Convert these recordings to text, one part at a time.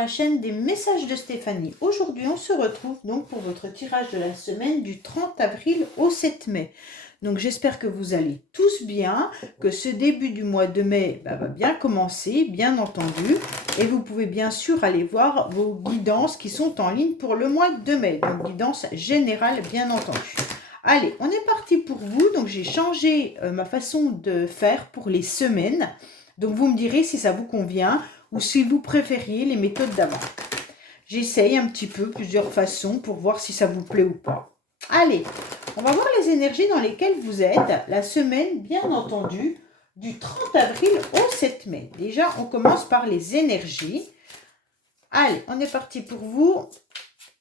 la chaîne des messages de Stéphanie. Aujourd'hui, on se retrouve donc pour votre tirage de la semaine du 30 avril au 7 mai. Donc j'espère que vous allez tous bien, que ce début du mois de mai va bien commencer, bien entendu. Et vous pouvez bien sûr aller voir vos guidances qui sont en ligne pour le mois de mai. Donc guidance générale, bien entendu. Allez, on est parti pour vous. Donc j'ai changé ma façon de faire pour les semaines. Donc vous me direz si ça vous convient ou si vous préfériez les méthodes d'avant. J'essaye un petit peu plusieurs façons pour voir si ça vous plaît ou pas. Allez, on va voir les énergies dans lesquelles vous êtes la semaine, bien entendu, du 30 avril au 7 mai. Déjà, on commence par les énergies. Allez, on est parti pour vous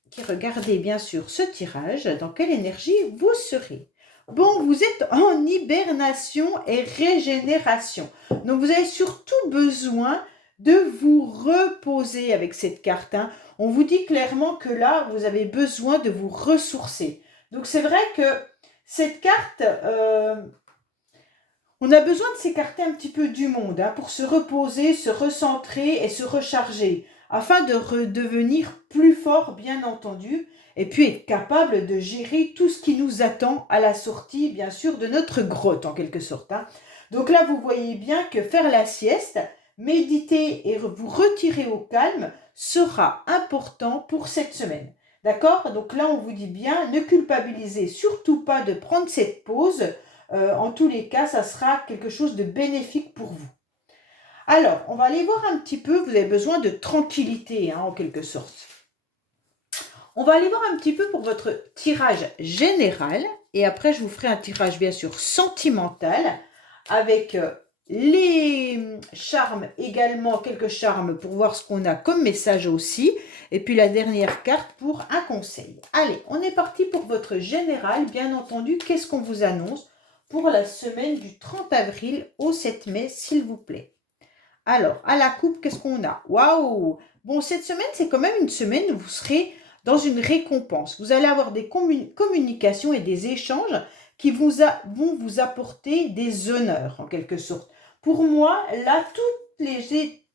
qui regardez bien sûr ce tirage. Dans quelle énergie vous serez? Bon, vous êtes en hibernation et régénération. Donc, vous avez surtout besoin de vous reposer avec cette carte. On vous dit clairement que là, vous avez besoin de vous ressourcer. Donc, c'est vrai que cette carte, on a besoin de s'écarter un petit peu du monde pour se reposer, se recentrer et se recharger, afin de redevenir plus fort, bien entendu, et puis être capable de gérer tout ce qui nous attend à la sortie, bien sûr, de notre grotte, en quelque sorte. Donc là, vous voyez bien que faire la sieste, méditer et vous retirer au calme sera important pour cette semaine. D'accord? Donc là, on vous dit bien, ne culpabilisez surtout pas de prendre cette pause. En tous les cas, ça sera quelque chose de bénéfique pour vous. Alors, on va aller voir un petit peu, vous avez besoin de tranquillité, en quelque sorte. On va aller voir un petit peu pour votre tirage général, et après, je vous ferai un tirage, bien sûr, sentimental, avec les charmes également, quelques charmes pour voir ce qu'on a comme message aussi, et puis la dernière carte pour un conseil. Allez, on est parti pour votre général, bien entendu, qu'est-ce qu'on vous annonce pour la semaine du 30 avril au 7 mai, s'il vous plaît. Alors, à la coupe, qu'est-ce qu'on a? Waouh! Bon, cette semaine, c'est quand même une semaine où vous serez dans une récompense. Vous allez avoir des communications et des échanges qui vont vous apporter des honneurs, en quelque sorte. Pour moi, là,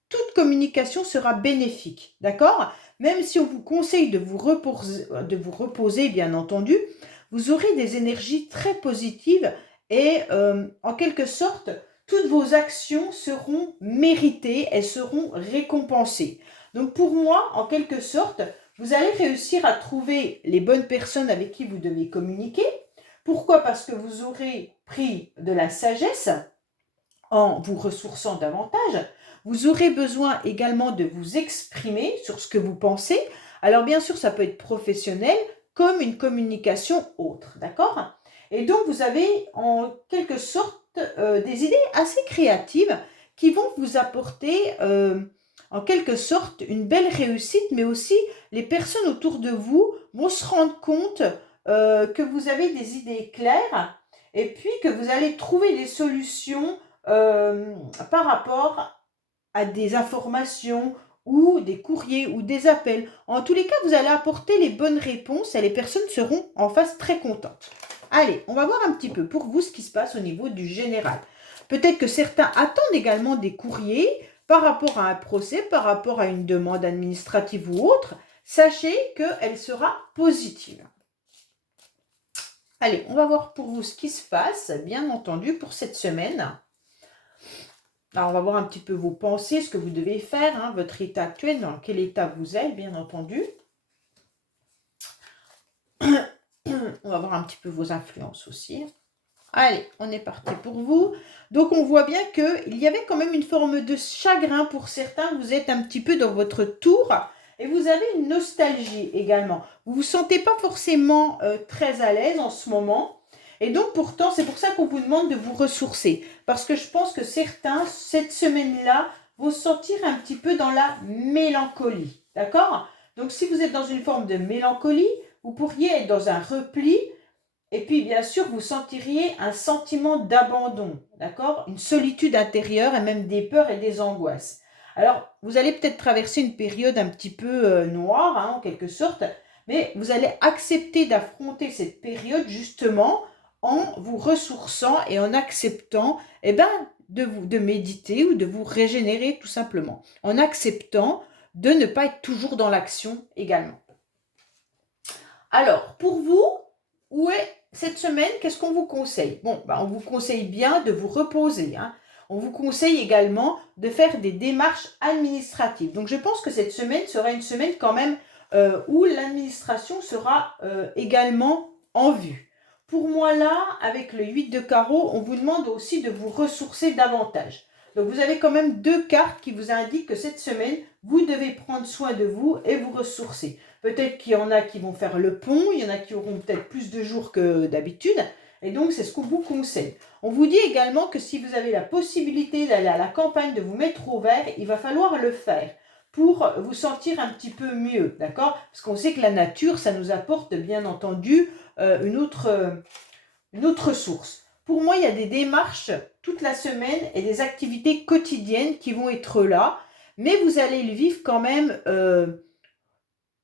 toute communication sera bénéfique, d'accord? Même si on vous conseille de vous reposer, bien entendu, vous aurez des énergies très positives et, en quelque sorte, toutes vos actions seront méritées, elles seront récompensées. Donc pour moi, en quelque sorte, vous allez réussir à trouver les bonnes personnes avec qui vous devez communiquer. Pourquoi? Parce que vous aurez pris de la sagesse en vous ressourçant davantage. Vous aurez besoin également de vous exprimer sur ce que vous pensez. Alors bien sûr, ça peut être professionnel comme une communication autre, d'accord? Et donc, vous avez en quelque sorte des idées assez créatives qui vont vous apporter en quelque sorte une belle réussite, mais aussi les personnes autour de vous vont se rendre compte que vous avez des idées claires et puis que vous allez trouver des solutions par rapport à des informations ou des courriers ou des appels. En tous les cas, vous allez apporter les bonnes réponses et les personnes seront en face très contentes. Allez, on va voir un petit peu pour vous ce qui se passe au niveau du général. Peut-être que certains attendent également des courriers par rapport à un procès, par rapport à une demande administrative ou autre. Sachez qu'elle sera positive. Allez, on va voir pour vous ce qui se passe, bien entendu, pour cette semaine. Alors, on va voir un petit peu vos pensées, ce que vous devez faire, votre état actuel, dans quel état vous êtes, bien entendu. On va voir un petit peu vos influences aussi. Allez, on est parti pour vous. Donc, on voit bien qu'il y avait quand même une forme de chagrin pour certains. Vous êtes un petit peu dans votre tour et vous avez une nostalgie également. Vous ne vous sentez pas forcément très à l'aise en ce moment. Et donc, pourtant, c'est pour ça qu'on vous demande de vous ressourcer. Parce que je pense que certains, cette semaine-là, vont se sentir un petit peu dans la mélancolie. D'accord? Donc, si vous êtes dans une forme de mélancolie, vous pourriez être dans un repli. Et puis, bien sûr, vous sentiriez un sentiment d'abandon. D'accord? Une solitude intérieure et même des peurs et des angoisses. Alors, vous allez peut-être traverser une période un petit peu noire, en quelque sorte. Mais vous allez accepter d'affronter cette période justement en vous ressourçant et en acceptant de méditer ou de vous régénérer tout simplement. En acceptant de ne pas être toujours dans l'action également. Alors, pour vous, où est cette semaine, qu'est-ce qu'on vous conseille? Bon, on vous conseille bien de vous reposer, hein. On vous conseille également de faire des démarches administratives. Donc, je pense que cette semaine sera une semaine quand même où l'administration sera également en vue. Pour moi, là, avec le 8 de carreau, on vous demande aussi de vous ressourcer davantage. Donc, vous avez quand même 2 cartes qui vous indiquent que cette semaine, vous devez prendre soin de vous et vous ressourcer. Peut-être qu'il y en a qui vont faire le pont, il y en a qui auront peut-être plus de jours que d'habitude. Et donc, c'est ce qu'on vous conseille. On vous dit également que si vous avez la possibilité d'aller à la campagne, de vous mettre au vert, il va falloir le faire pour vous sentir un petit peu mieux, d'accord? Parce qu'on sait que la nature, ça nous apporte bien entendu une autre source. Pour moi, il y a des démarches toute la semaine et des activités quotidiennes qui vont être là, mais vous allez le vivre quand même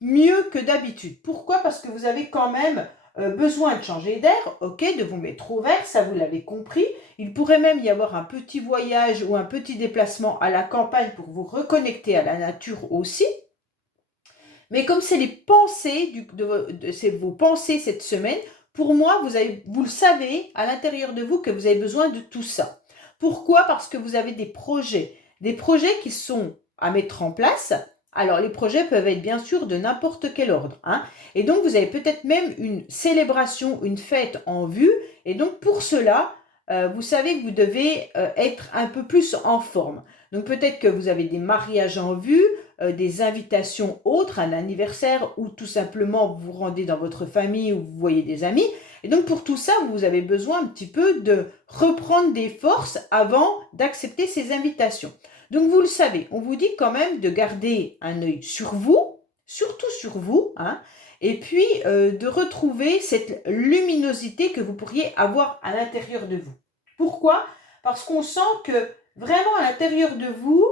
mieux que d'habitude. Pourquoi? Parce que vous avez quand même besoin de changer d'air, ok, de vous mettre au vert, ça vous l'avez compris. Il pourrait même y avoir un petit voyage ou un petit déplacement à la campagne pour vous reconnecter à la nature aussi. Mais comme c'est les pensées, c'est vos pensées cette semaine, pour moi, vous le savez à l'intérieur de vous que vous avez besoin de tout ça. Pourquoi? Parce que vous avez des projets qui sont à mettre en place. Alors, les projets peuvent être bien sûr de n'importe quel ordre, hein. Et donc, vous avez peut-être même une célébration, une fête en vue. Et donc, pour cela, vous savez que vous devez être un peu plus en forme. Donc, peut-être que vous avez des mariages en vue, des invitations autres, un anniversaire ou tout simplement vous vous rendez dans votre famille ou vous voyez des amis. Et donc pour tout ça, vous avez besoin un petit peu de reprendre des forces avant d'accepter ces invitations. Donc vous le savez, on vous dit quand même de garder un œil sur vous, surtout sur vous, hein, et puis de retrouver cette luminosité que vous pourriez avoir à l'intérieur de vous. Pourquoi? Parce qu'on sent que vraiment à l'intérieur de vous,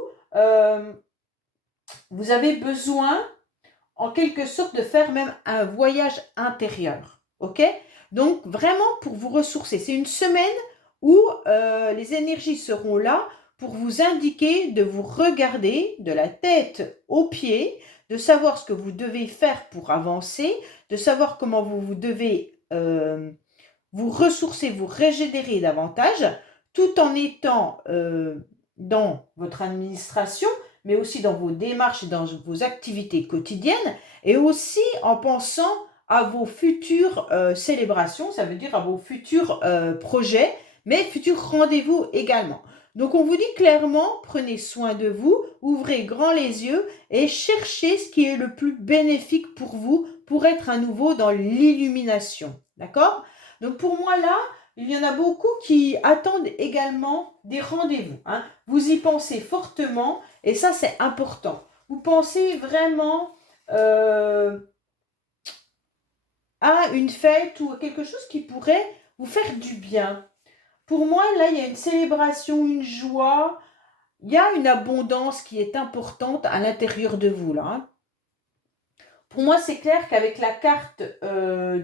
vous avez besoin, en quelque sorte, de faire même un voyage intérieur. Ok? Donc, vraiment pour vous ressourcer. C'est une semaine où les énergies seront là pour vous indiquer de vous regarder de la tête aux pieds, de savoir ce que vous devez faire pour avancer, de savoir comment vous devez vous ressourcer, vous régénérer davantage, tout en étant dans votre administration, mais aussi dans vos démarches et dans vos activités quotidiennes, et aussi en pensant à vos futures célébrations, ça veut dire à vos futurs projets, mais futurs rendez-vous également. Donc on vous dit clairement, prenez soin de vous, ouvrez grand les yeux et cherchez ce qui est le plus bénéfique pour vous pour être à nouveau dans l'illumination. D'accord? Donc pour moi là, il y en a beaucoup qui attendent également des rendez-vous, hein. Vous y pensez fortement et ça c'est important. Vous pensez vraiment à une fête ou à quelque chose qui pourrait vous faire du bien. Pour moi là, il y a une célébration, une joie, il y a une abondance qui est importante à l'intérieur de vous là, hein. Pour moi, c'est clair qu'avec la carte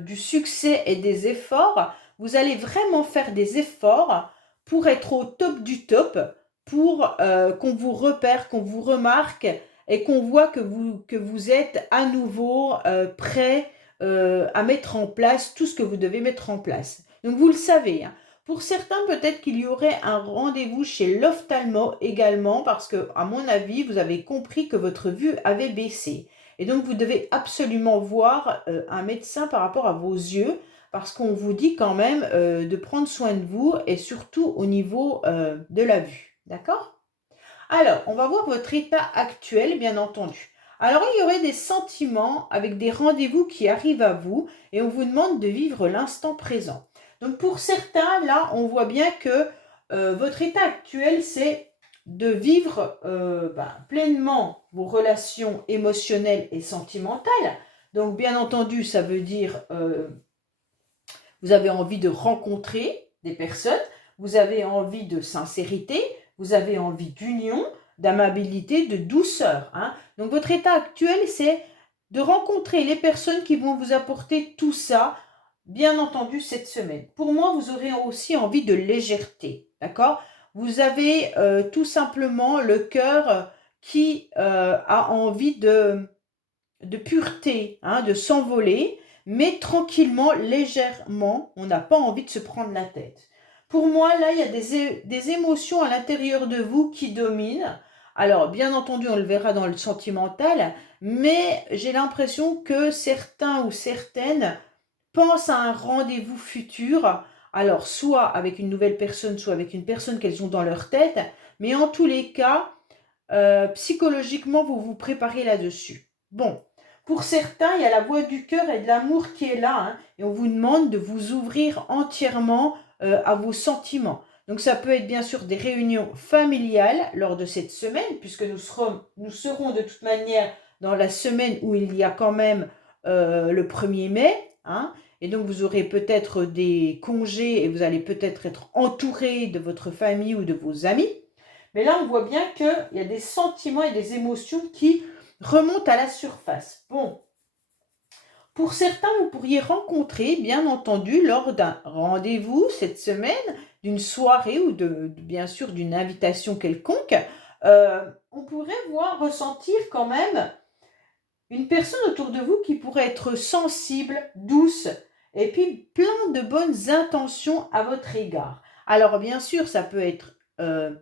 du succès et des efforts, vous allez vraiment faire des efforts pour être au top du top, pour qu'on vous repère, qu'on vous remarque et qu'on voit que vous êtes à nouveau prêt à mettre en place tout ce que vous devez mettre en place. Donc, vous le savez, hein. Pour certains, peut-être qu'il y aurait un rendez-vous chez l'ophtalmo également, parce que, à mon avis, vous avez compris que votre vue avait baissé. Et donc, vous devez absolument voir un médecin par rapport à vos yeux, parce qu'on vous dit quand même de prendre soin de vous et surtout au niveau de la vue. D'accord? Alors, on va voir votre état actuel, bien entendu. Alors, il y aurait des sentiments avec des rendez-vous qui arrivent à vous et on vous demande de vivre l'instant présent. Donc, pour certains, là, on voit bien que votre état actuel, c'est de vivre pleinement vos relations émotionnelles et sentimentales. Donc, bien entendu, ça veut dire vous avez envie de rencontrer des personnes, vous avez envie de sincérité, vous avez envie d'union, d'amabilité, de douceur, hein. Donc, votre état actuel, c'est de rencontrer les personnes qui vont vous apporter tout ça, bien entendu, cette semaine. Pour moi, vous aurez aussi envie de légèreté, d'accord? Vous avez tout simplement le cœur qui a envie de pureté, hein, de s'envoler, mais tranquillement, légèrement. On n'a pas envie de se prendre la tête. Pour moi, là, il y a des émotions à l'intérieur de vous qui dominent. Alors, bien entendu, on le verra dans le sentimental, mais j'ai l'impression que certains ou certaines pensent à un rendez-vous futur. Alors, soit avec une nouvelle personne, soit avec une personne qu'elles ont dans leur tête, mais en tous les cas, psychologiquement, vous vous préparez là-dessus. Bon, pour certains, il y a la voix du cœur et de l'amour qui est là, hein, et on vous demande de vous ouvrir entièrement à vos sentiments. Donc ça peut être bien sûr des réunions familiales lors de cette semaine, puisque nous serons de toute manière dans la semaine où il y a quand même le 1er mai, hein, et donc vous aurez peut-être des congés et vous allez peut-être être entouré de votre famille ou de vos amis. Mais là, on voit bien qu'il y a des sentiments et des émotions qui remontent à la surface. Bon, pour certains, vous pourriez rencontrer, bien entendu, lors d'un rendez-vous cette semaine, d'une soirée ou bien sûr d'une invitation quelconque, on pourrait ressentir quand même une personne autour de vous qui pourrait être sensible, douce, et puis plein de bonnes intentions à votre égard. Alors bien sûr, ça peut être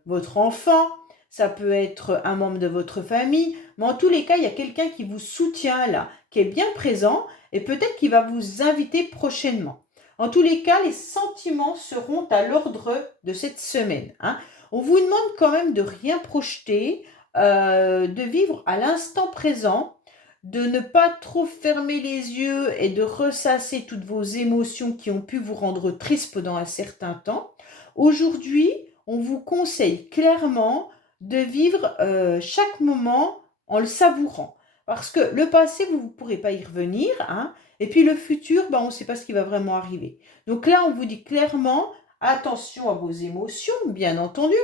votre enfant, ça peut être un membre de votre famille, mais en tous les cas, il y a quelqu'un qui vous soutient là, qui est bien présent, et peut-être qu'il va vous inviter prochainement. En tous les cas, les sentiments seront à l'ordre de cette semaine, hein. On vous demande quand même de rien projeter, de vivre à l'instant présent, de ne pas trop fermer les yeux et de ressasser toutes vos émotions qui ont pu vous rendre triste pendant un certain temps. Aujourd'hui, on vous conseille clairement de vivre chaque moment en le savourant. Parce que le passé, vous ne pourrez pas y revenir, hein, et puis le futur, on ne sait pas ce qui va vraiment arriver. Donc là, on vous dit clairement, attention à vos émotions, bien entendu,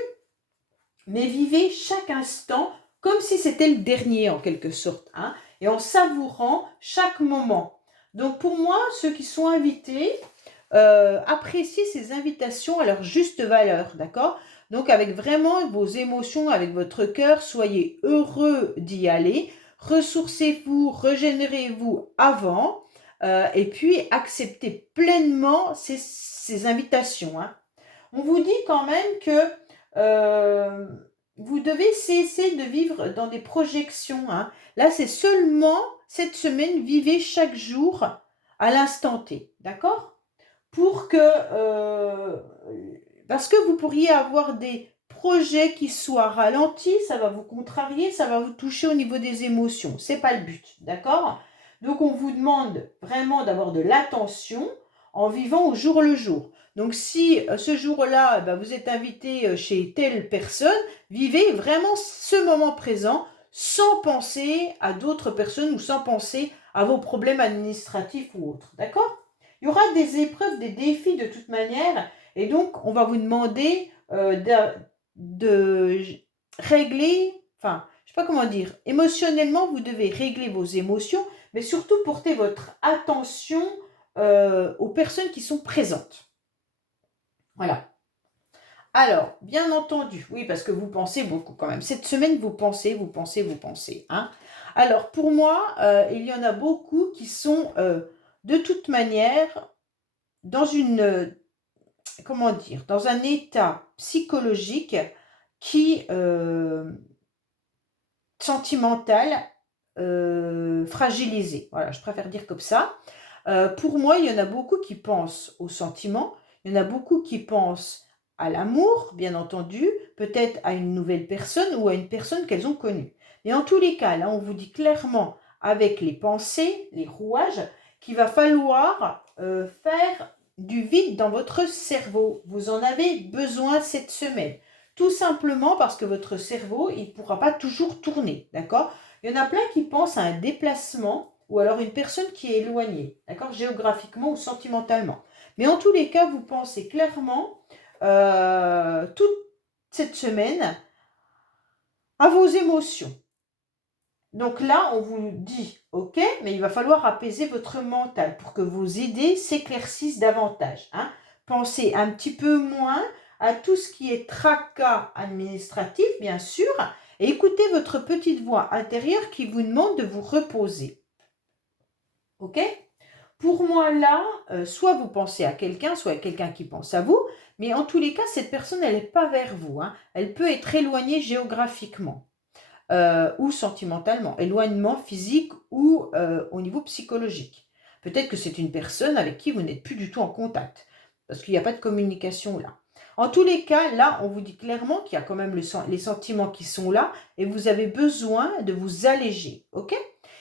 mais vivez chaque instant comme si c'était le dernier en quelque sorte, hein, et en savourant chaque moment. Donc pour moi, ceux qui sont invités, appréciez ces invitations à leur juste valeur, d'accord? Donc avec vraiment vos émotions, avec votre cœur, soyez heureux d'y aller, ressourcez-vous, régénérez-vous avant, et puis acceptez pleinement ces invitations, hein. On vous dit quand même que euh, vous devez cesser de vivre dans des projections, hein. Là, c'est seulement cette semaine, vivez chaque jour à l'instant T, d'accord? Pour que, parce que vous pourriez avoir des projets qui soient ralentis, ça va vous contrarier, ça va vous toucher au niveau des émotions. C'est pas le but, d'accord? Donc on vous demande vraiment d'avoir de l'attention en vivant au jour le jour. Donc si ce jour-là, vous êtes invité chez telle personne, vivez vraiment ce moment présent sans penser à d'autres personnes ou sans penser à vos problèmes administratifs ou autres, d'accord? Il y aura des épreuves, des défis de toute manière, et donc on va vous demander de régler, enfin, je ne sais pas comment dire, émotionnellement, vous devez régler vos émotions, mais surtout porter votre attention aux personnes qui sont présentes. Voilà. Alors, bien entendu, oui, parce que vous pensez beaucoup quand même. Cette semaine, vous pensez, hein. Alors, pour moi, il y en a beaucoup qui sont, de toute manière, dans une, comment dire, dans un état psychologique qui, sentimental, fragilisé. Voilà, je préfère dire comme ça. Pour moi, il y en a beaucoup qui pensent aux sentiments, il y en a beaucoup qui pensent à l'amour, bien entendu, peut-être à une nouvelle personne ou à une personne qu'elles ont connue. Mais en tous les cas, là, on vous dit clairement, avec les pensées, les rouages, qu'il va falloir faire du vide dans votre cerveau. Vous en avez besoin cette semaine. Tout simplement parce que votre cerveau, il ne pourra pas toujours tourner, d'accord? Il y en a plein qui pensent à un déplacement ou alors une personne qui est éloignée, d'accord, géographiquement ou sentimentalement. Mais en tous les cas, vous pensez clairement toute cette semaine à vos émotions. Donc là, on vous dit, ok, mais il va falloir apaiser votre mental pour que vos idées s'éclaircissent davantage, hein. Pensez un petit peu moins à tout ce qui est tracas administratif, bien sûr, et écoutez votre petite voix intérieure qui vous demande de vous reposer. Ok? Pour moi, là, soit vous pensez à quelqu'un, soit quelqu'un qui pense à vous, mais en tous les cas, cette personne, elle n'est pas vers vous, hein. Elle peut être éloignée géographiquement ou sentimentalement, éloignement physique ou au niveau psychologique. Peut-être que c'est une personne avec qui vous n'êtes plus du tout en contact, parce qu'il n'y a pas de communication là. En tous les cas, là, on vous dit clairement qu'il y a quand même les sentiments qui sont là et vous avez besoin de vous alléger, ok?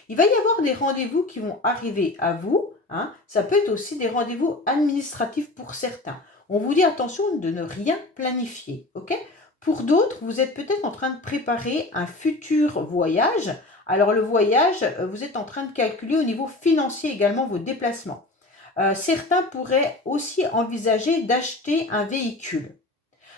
Il va y avoir des rendez-vous qui vont arriver à vous, hein. Ça peut être aussi des rendez-vous administratifs pour certains. On vous dit attention de ne rien planifier, ok? Pour d'autres, vous êtes peut-être en train de préparer un futur voyage. Alors le voyage, vous êtes en train de calculer au niveau financier également vos déplacements. Certains pourraient aussi envisager d'acheter un véhicule.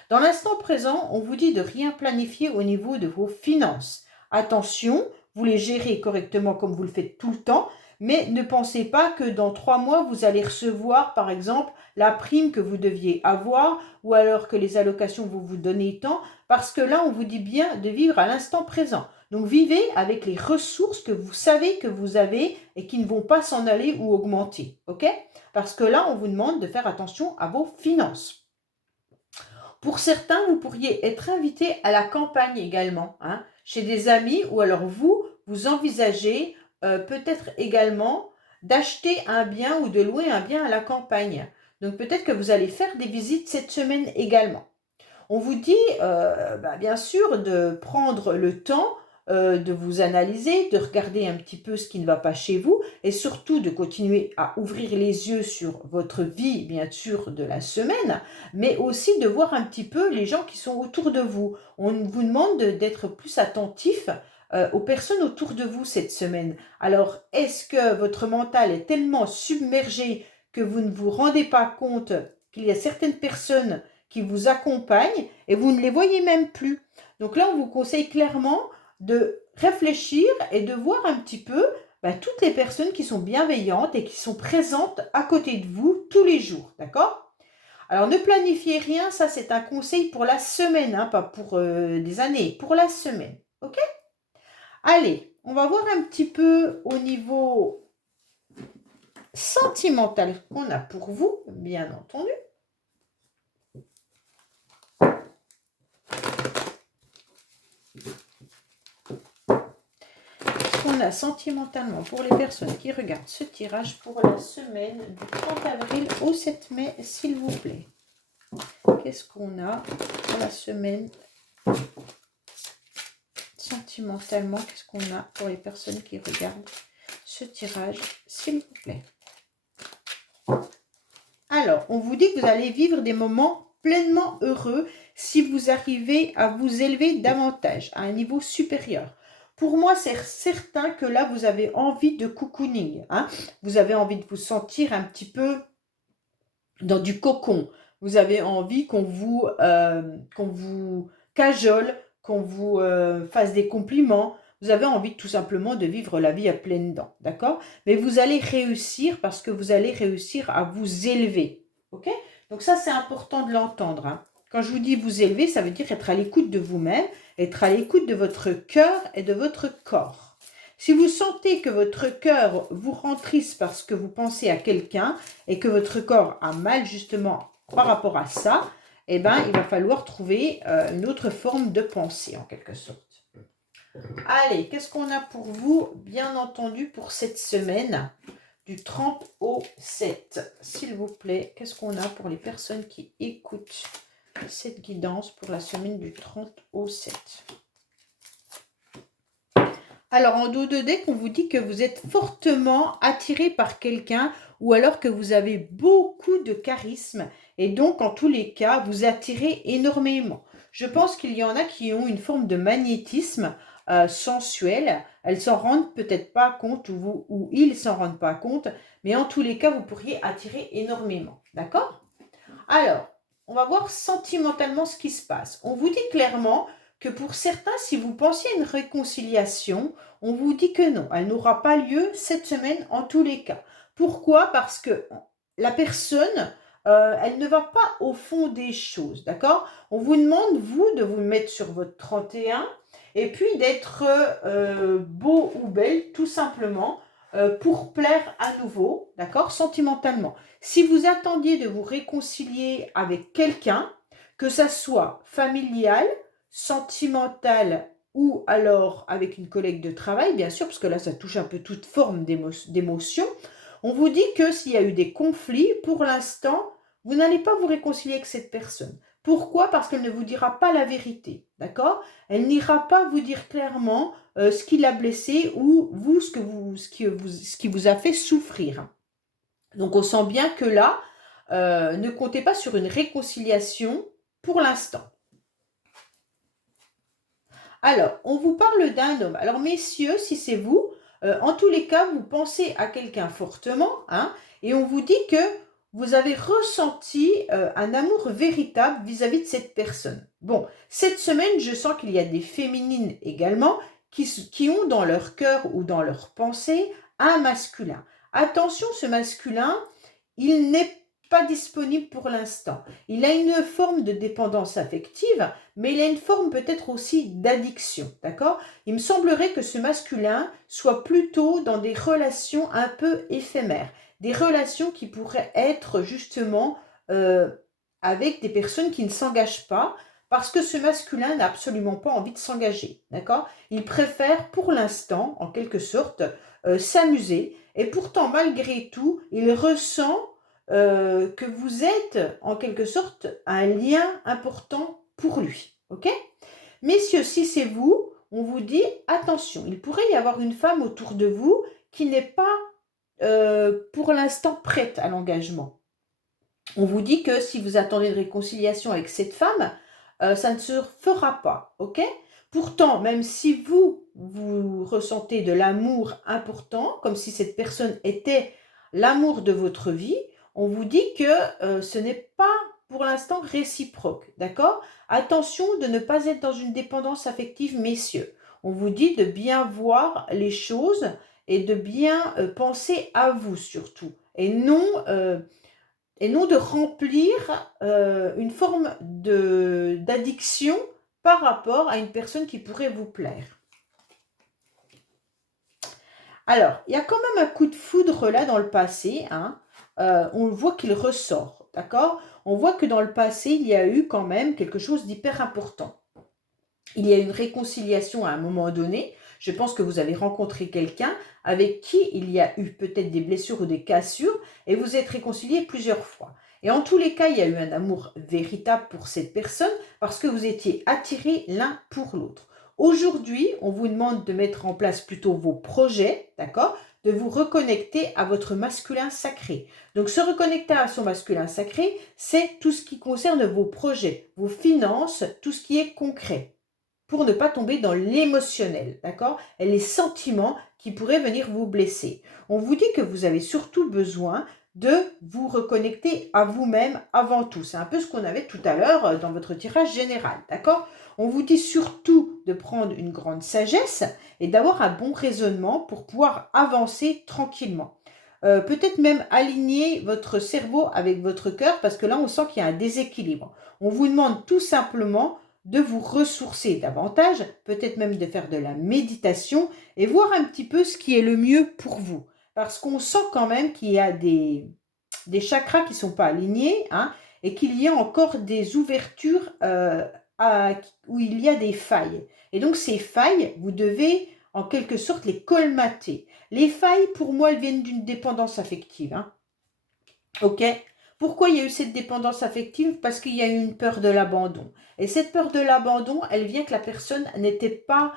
Dans l'instant présent, on vous dit de rien planifier au niveau de vos finances. Attention, vous les gérez correctement comme vous le faites tout le temps, mais ne pensez pas que dans 3 mois, vous allez recevoir, par exemple, la prime que vous deviez avoir, ou alors que les allocations vont vous donner tant, parce que là, on vous dit bien de vivre à l'instant présent. Donc, vivez avec les ressources que vous savez que vous avez et qui ne vont pas s'en aller ou augmenter, ok? Parce que là, on vous demande de faire attention à vos finances. Pour certains, vous pourriez être invité à la campagne également, hein, chez des amis, ou alors vous envisagez peut-être également d'acheter un bien ou de louer un bien à la campagne. Donc peut-être que vous allez faire des visites cette semaine également. On vous dit bien sûr de prendre le temps de vous analyser, de regarder un petit peu ce qui ne va pas chez vous et surtout de continuer à ouvrir les yeux sur votre vie, bien sûr, de la semaine, mais aussi de voir un petit peu les gens qui sont autour de vous. On vous demande d'être plus attentif aux personnes autour de vous cette semaine. Alors, est-ce que votre mental est tellement submergé que vous ne vous rendez pas compte qu'il y a certaines personnes qui vous accompagnent et vous ne les voyez même plus? Donc là, on vous conseille clairement de réfléchir et de voir un petit peu toutes les personnes qui sont bienveillantes et qui sont présentes à côté de vous tous les jours, d'accord? Alors, ne planifiez rien, ça c'est un conseil pour la semaine, hein, pas pour des années, pour la semaine, ok? Allez, on va voir un petit peu au niveau sentimental qu'on a pour vous, bien entendu. On a sentimentalement pour les personnes qui regardent ce tirage pour la semaine du 30 avril au 7 mai, s'il vous plaît. Qu'est-ce qu'on a pour la semaine sentimentalement? Qu'est-ce qu'on a pour les personnes qui regardent ce tirage, s'il vous plaît? Alors, on vous dit que vous allez vivre des moments pleinement heureux si vous arrivez à vous élever davantage, à un niveau supérieur. Pour moi, c'est certain que là, vous avez envie de cocooning, hein. Vous avez envie de vous sentir un petit peu dans du cocon. Vous avez envie qu'on vous cajole, qu'on vous fasse des compliments. Vous avez envie tout simplement de vivre la vie à pleines dents, d'accord? Mais vous allez réussir parce que vous allez réussir à vous élever, ok? Donc ça, c'est important de l'entendre, hein. Quand je vous dis vous élever, ça veut dire être à l'écoute de vous-même, être à l'écoute de votre cœur et de votre corps. Si vous sentez que votre cœur vous rend triste parce que vous pensez à quelqu'un et que votre corps a mal justement par rapport à ça, eh ben, il va falloir trouver une autre forme de pensée en quelque sorte. Allez, qu'est-ce qu'on a pour vous, bien entendu, pour cette semaine du 30 au 7, s'il vous plaît? Qu'est-ce qu'on a pour les personnes qui écoutent cette guidance pour la semaine du 30 au 7? Alors, en dos de deck, on vous dit que vous êtes fortement attiré par quelqu'un ou alors que vous avez beaucoup de charisme et donc, en tous les cas, vous attirez énormément. Je pense qu'il y en a qui ont une forme de magnétisme sensuel. Elles s'en rendent peut-être pas compte ou ils s'en rendent pas compte, mais en tous les cas, vous pourriez attirer énormément. D'accord? Alors, on va voir sentimentalement ce qui se passe. On vous dit clairement que pour certains, si vous pensiez à une réconciliation, on vous dit que non, elle n'aura pas lieu cette semaine en tous les cas. Pourquoi? Parce que la personne, elle ne va pas au fond des choses, d'accord? On vous demande, vous, de vous mettre sur votre 31 et puis d'être beau ou belle, tout simplement, pour plaire à nouveau, d'accord, sentimentalement. Si vous attendiez de vous réconcilier avec quelqu'un, que ça soit familial, sentimental ou alors avec une collègue de travail, bien sûr, parce que là, ça touche un peu toute forme d'émotion, on vous dit que s'il y a eu des conflits, pour l'instant, vous n'allez pas vous réconcilier avec cette personne. Pourquoi? Parce qu'elle ne vous dira pas la vérité, d'accord? Elle n'ira pas vous dire clairement ce qui l'a blessé ou vous, ce qui vous a fait souffrir. Donc on sent bien que là, ne comptez pas sur une réconciliation pour l'instant. Alors, on vous parle d'un homme. Alors, messieurs, si c'est vous, en tous les cas, vous pensez à quelqu'un fortement, hein, et on vous dit que vous avez ressenti un amour véritable vis-à-vis de cette personne. Bon, cette semaine, je sens qu'il y a des féminines également qui ont dans leur cœur ou dans leur pensée un masculin. Attention, ce masculin, il n'est pas disponible pour l'instant. Il a une forme de dépendance affective, mais il a une forme peut-être aussi d'addiction, d'accord? Il me semblerait que ce masculin soit plutôt dans des relations un peu éphémères, des relations qui pourraient être justement euh, avec des personnes qui ne s'engagent pas, parce que ce masculin n'a absolument pas envie de s'engager, d'accord? Il préfère pour l'instant, en quelque sorte, s'amuser, et pourtant, malgré tout, il ressent que vous êtes en quelque sorte un lien important pour lui. Ok? Messieurs, si c'est vous, on vous dit attention, il pourrait y avoir une femme autour de vous qui n'est pas pour l'instant prête à l'engagement. On vous dit que si vous attendez une réconciliation avec cette femme, ça ne se fera pas. Ok? Pourtant, même si vous ressentez de l'amour important, comme si cette personne était l'amour de votre vie, on vous dit que ce n'est pas pour l'instant réciproque. D'accord? Attention de ne pas être dans une dépendance affective, messieurs. On vous dit de bien voir les choses et de bien penser à vous surtout. Et non de remplir une forme d'addiction par rapport à une personne qui pourrait vous plaire. Alors, il y a quand même un coup de foudre là dans le passé, hein. On voit qu'il ressort, d'accord? On voit que dans le passé, il y a eu quand même quelque chose d'hyper important. Il y a une réconciliation à un moment donné. Je pense que vous avez rencontré quelqu'un avec qui il y a eu peut-être des blessures ou des cassures et vous êtes réconciliés plusieurs fois. Et en tous les cas, il y a eu un amour véritable pour cette personne parce que vous étiez attirés l'un pour l'autre. Aujourd'hui, on vous demande de mettre en place plutôt vos projets, d'accord? De vous reconnecter à votre masculin sacré. Donc, se reconnecter à son masculin sacré, c'est tout ce qui concerne vos projets, vos finances, tout ce qui est concret pour ne pas tomber dans l'émotionnel, d'accord? Et les sentiments qui pourraient venir vous blesser. On vous dit que vous avez surtout besoin de vous reconnecter à vous-même avant tout. C'est un peu ce qu'on avait tout à l'heure dans votre tirage général, d'accord? On vous dit surtout de prendre une grande sagesse et d'avoir un bon raisonnement pour pouvoir avancer tranquillement. Peut-être même aligner votre cerveau avec votre cœur parce que là, on sent qu'il y a un déséquilibre. On vous demande tout simplement de vous ressourcer davantage, peut-être même de faire de la méditation et voir un petit peu ce qui est le mieux pour vous. Parce qu'on sent quand même qu'il y a des chakras qui ne sont pas alignés, hein, et qu'il y a encore des ouvertures où il y a des failles. Et donc ces failles, vous devez en quelque sorte les colmater. Les failles, pour moi, elles viennent d'une dépendance affective. Hein. Ok? Pourquoi il y a eu cette dépendance affective? Parce qu'il y a eu une peur de l'abandon. Et cette peur de l'abandon, elle vient que la personne n'était pas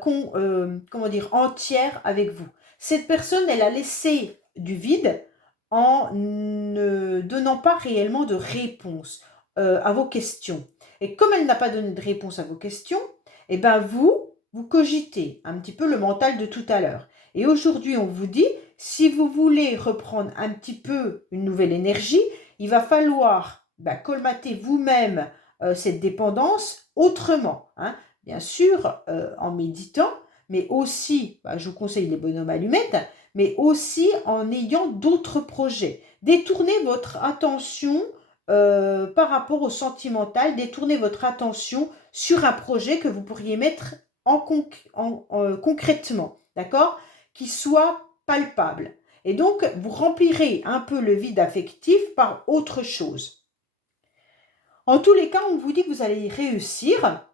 comment dire, entière avec vous. Cette personne, elle a laissé du vide en ne donnant pas réellement de réponse à vos questions. Et comme elle n'a pas donné de réponse à vos questions, eh ben vous cogitez un petit peu le mental de tout à l'heure. Et aujourd'hui, on vous dit, si vous voulez reprendre un petit peu une nouvelle énergie, il va falloir colmater vous-même cette dépendance autrement. Hein. Bien sûr, en méditant, mais aussi, je vous conseille les bonhommes allumettes, mais aussi en ayant d'autres projets. Détournez votre attention par rapport au sentimental, détournez votre attention sur un projet que vous pourriez mettre concrètement, d'accord? Qui soit palpable. Et donc, vous remplirez un peu le vide affectif par autre chose. En tous les cas, on vous dit que vous allez réussir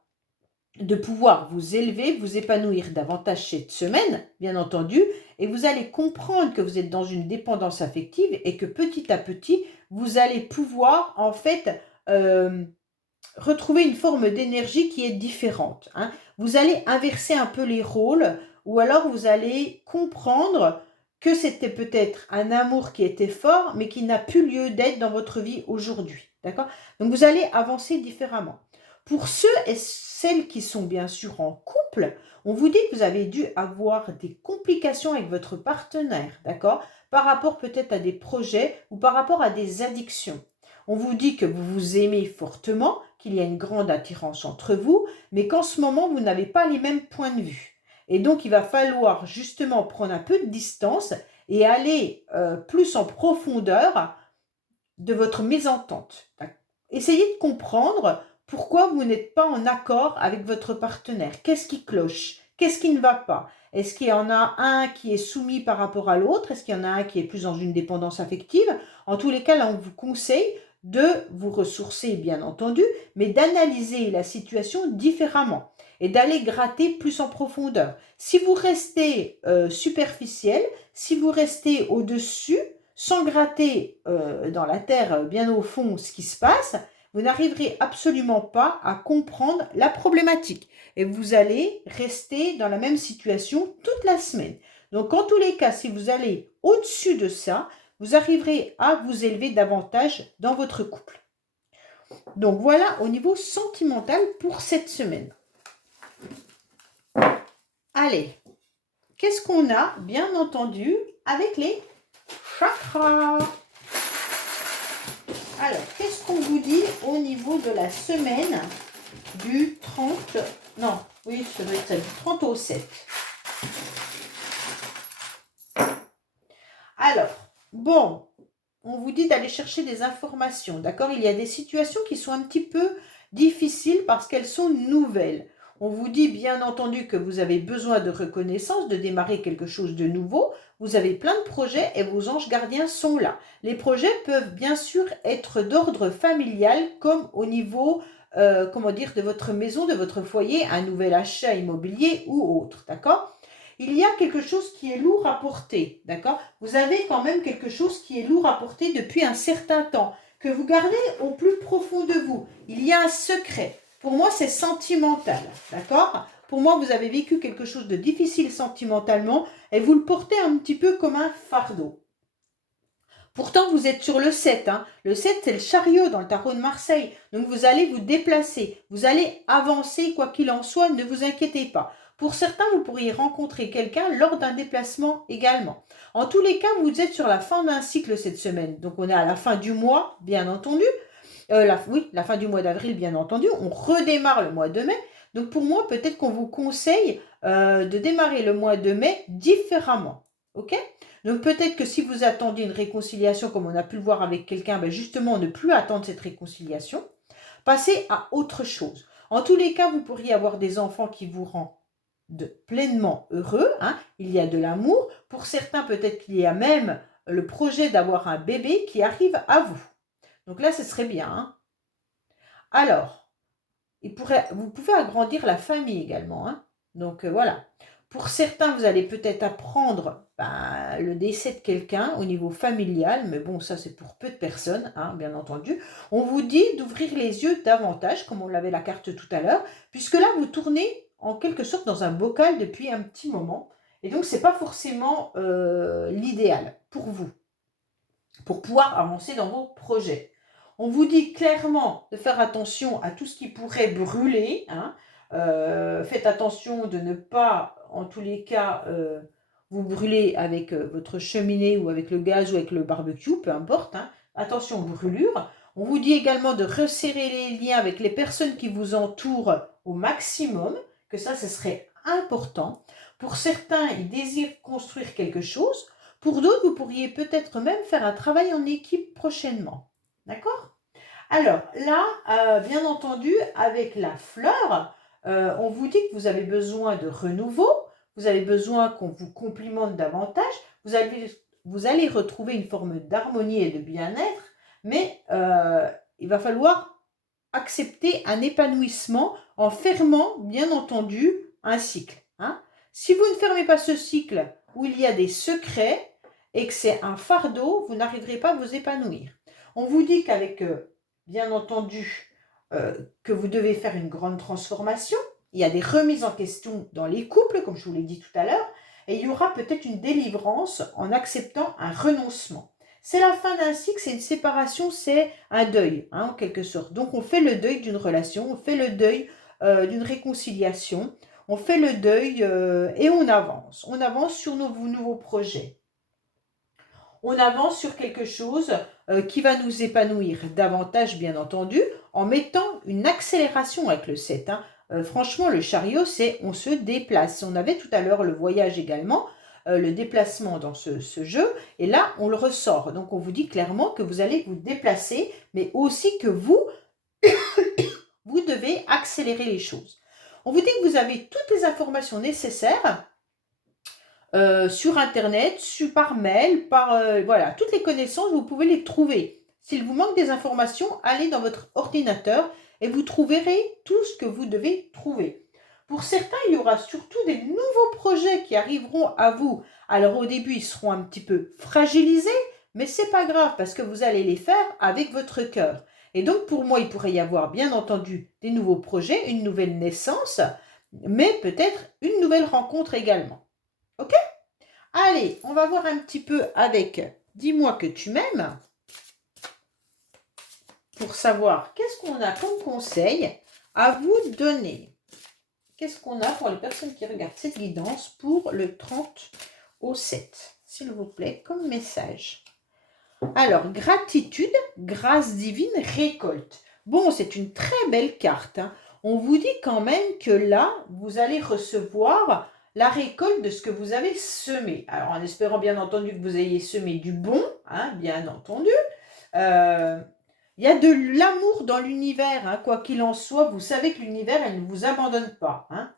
de pouvoir vous élever, vous épanouir davantage cette semaine, bien entendu, et vous allez comprendre que vous êtes dans une dépendance affective et que petit à petit, vous allez pouvoir en fait retrouver une forme d'énergie qui est différente. Hein. Vous allez inverser un peu les rôles ou alors vous allez comprendre que c'était peut-être un amour qui était fort mais qui n'a plus lieu d'être dans votre vie aujourd'hui. D'accord? Donc vous allez avancer différemment. Pour ceux et celles qui sont bien sûr en couple, on vous dit que vous avez dû avoir des complications avec votre partenaire, d'accord? Par rapport peut-être à des projets ou par rapport à des addictions. On vous dit que vous vous aimez fortement, qu'il y a une grande attirance entre vous, mais qu'en ce moment, vous n'avez pas les mêmes points de vue. Et donc, il va falloir justement prendre un peu de distance et aller plus en profondeur de votre mésentente. Essayez de comprendre pourquoi vous n'êtes pas en accord avec votre partenaire. Qu'est-ce qui cloche? Qu'est-ce qui ne va pas? Est-ce qu'il y en a un qui est soumis par rapport à l'autre? Est-ce qu'il y en a un qui est plus dans une dépendance affective? En tous les cas, là, on vous conseille de vous ressourcer, bien entendu, mais d'analyser la situation différemment et d'aller gratter plus en profondeur. Si vous restez superficiel, si vous restez au-dessus, sans gratter dans la terre, bien au fond, ce qui se passe, vous n'arriverez absolument pas à comprendre la problématique. Et vous allez rester dans la même situation toute la semaine. Donc, en tous les cas, si vous allez au-dessus de ça, vous arriverez à vous élever davantage dans votre couple. Donc, voilà au niveau sentimental pour cette semaine. Allez, qu'est-ce qu'on a, bien entendu, avec les chakras? Alors, qu'est-ce qu'on vous dit au niveau de la semaine du 30... Non, oui, ça doit être ça, du 30 au 7. Alors, bon, on vous dit d'aller chercher des informations, d'accord? Il y a des situations qui sont un petit peu difficiles parce qu'elles sont nouvelles. On vous dit bien entendu que vous avez besoin de reconnaissance, de démarrer quelque chose de nouveau. Vous avez plein de projets et vos anges gardiens sont là. Les projets peuvent bien sûr être d'ordre familial comme au niveau de votre maison, de votre foyer, un nouvel achat immobilier ou autre, d'accord? Il y a quelque chose qui est lourd à porter, d'accord? Vous avez quand même quelque chose qui est lourd à porter depuis un certain temps, que vous gardez au plus profond de vous. Il y a un secret. Pour moi, c'est sentimental, d'accord? Pour moi, vous avez vécu quelque chose de difficile sentimentalement et vous le portez un petit peu comme un fardeau. Pourtant, vous êtes sur le 7. Hein. Le 7, c'est le chariot dans le tarot de Marseille. Donc, vous allez vous déplacer. Vous allez avancer, quoi qu'il en soit, ne vous inquiétez pas. Pour certains, vous pourriez rencontrer quelqu'un lors d'un déplacement également. En tous les cas, vous êtes sur la fin d'un cycle cette semaine. Donc, on est à la fin du mois, bien entendu. La fin du mois d'avril, bien entendu. On redémarre le mois de mai. Donc, pour moi, peut-être qu'on vous conseille de démarrer le mois de mai différemment. OK ? Donc, peut-être que si vous attendiez une réconciliation, comme on a pu le voir avec quelqu'un, ben justement, ne plus attendre cette réconciliation. Passez à autre chose. En tous les cas, vous pourriez avoir des enfants qui vous rendent pleinement heureux. Hein. Il y a de l'amour. Pour certains, peut-être qu'il y a même le projet d'avoir un bébé qui arrive à vous. Donc là, ce serait bien. Hein. Alors, vous pouvez agrandir la famille également. Hein. Donc voilà. Pour certains, vous allez peut-être apprendre le décès de quelqu'un au niveau familial, mais bon, ça c'est pour peu de personnes, hein, bien entendu. On vous dit d'ouvrir les yeux davantage, comme on l'avait la carte tout à l'heure, puisque là, vous tournez en quelque sorte dans un bocal depuis un petit moment. Et donc, ce n'est pas forcément l'idéal pour vous, pour pouvoir avancer dans vos projets. On vous dit clairement de faire attention à tout ce qui pourrait brûler. Hein. Faites attention de ne pas, en tous les cas, vous brûler avec votre cheminée ou avec le gaz ou avec le barbecue, peu importe. Hein. Attention aux brûlures. On vous dit également de resserrer les liens avec les personnes qui vous entourent au maximum, que ça, ce serait important. Pour certains, ils désirent construire quelque chose. Pour d'autres, vous pourriez peut-être même faire un travail en équipe prochainement. D'accord ? Alors là, bien entendu, avec la fleur, On vous dit que vous avez besoin de renouveau, vous avez besoin qu'on vous complimente davantage, vous allez retrouver une forme d'harmonie et de bien-être, mais il va falloir accepter un épanouissement en fermant, bien entendu, un cycle. Hein. Si vous ne fermez pas ce cycle où il y a des secrets et que c'est un fardeau, vous n'arriverez pas à vous épanouir. On vous dit qu'avec, bien entendu, que vous devez faire une grande transformation. Il y a des remises en question dans les couples, comme je vous l'ai dit tout à l'heure, et il y aura peut-être une délivrance en acceptant un renoncement. C'est la fin d'un cycle, c'est une séparation, c'est un deuil, hein, en quelque sorte. Donc on fait le deuil d'une relation, on fait le deuil d'une réconciliation, on fait le deuil et on avance. On avance sur nos nouveaux projets. On avance sur quelque chose qui va nous épanouir davantage, bien entendu, en mettant une accélération avec le 7. Hein. Franchement, le chariot, c'est on se déplace. On avait tout à l'heure le voyage également, le déplacement dans ce jeu, et là, on le ressort. Donc, on vous dit clairement que vous allez vous déplacer, mais aussi que vous devez accélérer les choses. On vous dit que vous avez toutes les informations nécessaires sur Internet, par mail, voilà, toutes les connaissances, vous pouvez les trouver. S'il vous manque des informations, allez dans votre ordinateur et vous trouverez tout ce que vous devez trouver. Pour certains, il y aura surtout des nouveaux projets qui arriveront à vous. Alors au début, ils seront un petit peu fragilisés, mais c'est pas grave parce que vous allez les faire avec votre cœur. Et donc pour moi, il pourrait y avoir bien entendu des nouveaux projets, une nouvelle naissance, mais peut-être une nouvelle rencontre également. Ok? Allez, on va voir un petit peu avec « Dis-moi que tu m'aimes » pour savoir qu'est-ce qu'on a comme conseil à vous donner. Qu'est-ce qu'on a pour les personnes qui regardent cette guidance pour le 30 au 7, s'il vous plaît, comme message. Alors, gratitude, grâce divine, récolte. Bon, c'est une très belle carte. Hein. On vous dit quand même que là, vous allez recevoir la récolte de ce que vous avez semé. Alors, en espérant bien entendu que vous ayez semé du bon, hein, bien entendu. Il y a de l'amour dans l'univers, hein, quoi qu'il en soit. Vous savez que l'univers, elle ne vous abandonne pas. Hein.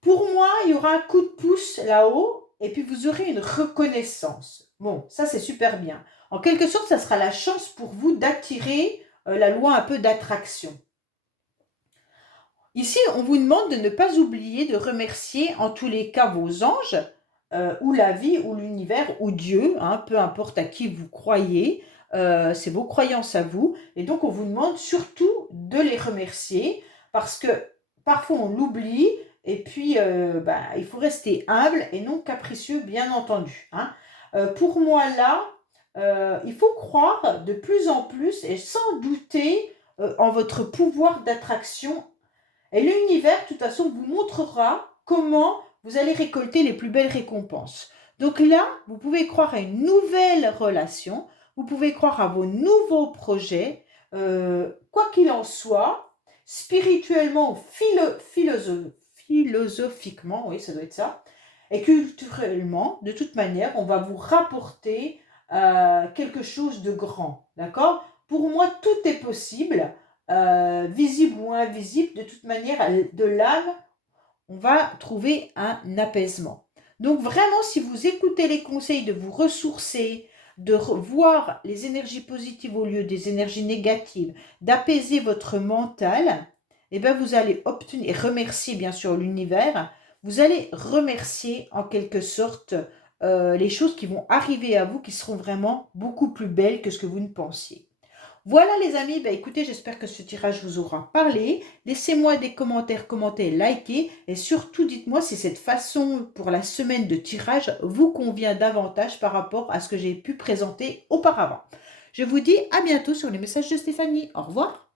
Pour moi, il y aura un coup de pouce là-haut et puis vous aurez une reconnaissance. Bon, ça c'est super bien. En quelque sorte, ça sera la chance pour vous d'attirer la loi un peu d'attraction. Ici, on vous demande de ne pas oublier de remercier en tous les cas vos anges, ou la vie, ou l'univers, ou Dieu, hein, peu importe à qui vous croyez, c'est vos croyances à vous. Et donc, on vous demande surtout de les remercier parce que parfois on l'oublie et puis il faut rester humble et non capricieux, bien entendu. Hein. Pour moi, là, il faut croire de plus en plus et sans douter en votre pouvoir d'attraction. Et l'univers, de toute façon, vous montrera comment vous allez récolter les plus belles récompenses. Donc là, vous pouvez croire à une nouvelle relation, vous pouvez croire à vos nouveaux projets, quoi qu'il en soit, spirituellement, philosophiquement, oui, ça doit être ça, et culturellement, de toute manière, on va vous rapporter quelque chose de grand, d'accord? Pour moi, tout est possible. Visible ou invisible, de toute manière, de l'âme, on va trouver un apaisement. Donc vraiment, si vous écoutez les conseils de vous ressourcer, de voir les énergies positives au lieu des énergies négatives, d'apaiser votre mental, eh bien vous allez obtenir, et remercier bien sûr l'univers, vous allez remercier en quelque sorte les choses qui vont arriver à vous qui seront vraiment beaucoup plus belles que ce que vous ne pensiez. Voilà les amis, écoutez, j'espère que ce tirage vous aura parlé. Laissez-moi des commentaires, commentez, likez et surtout dites-moi si cette façon pour la semaine de tirage vous convient davantage par rapport à ce que j'ai pu présenter auparavant. Je vous dis à bientôt sur les messages de Stéphanie. Au revoir.